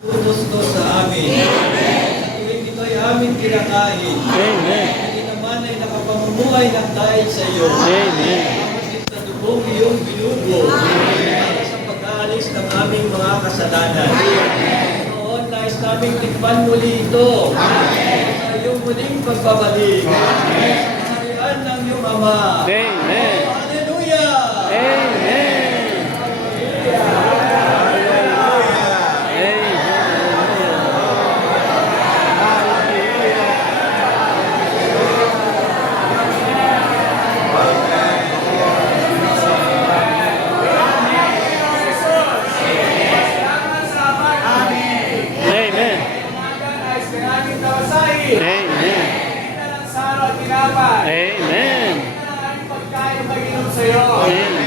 Utos ko sa amin. Sa tuwing ito'y aming kinakain. Amen. Hindi naman ay nakapamumuhay ng dahil sa iyo. Amen. Kapatid na dugong iyong binugo. Para sa pag-aalis ng aming mga kasalanan. Noon, nais naming tikman muli ito. Sa iyong muling pagbabalik. Sa kaharian ng iyong Ama. Amen. Oh, hallelujah! Amen. Amen. Amen. Pagkain mag-inom sa iyo. Amen.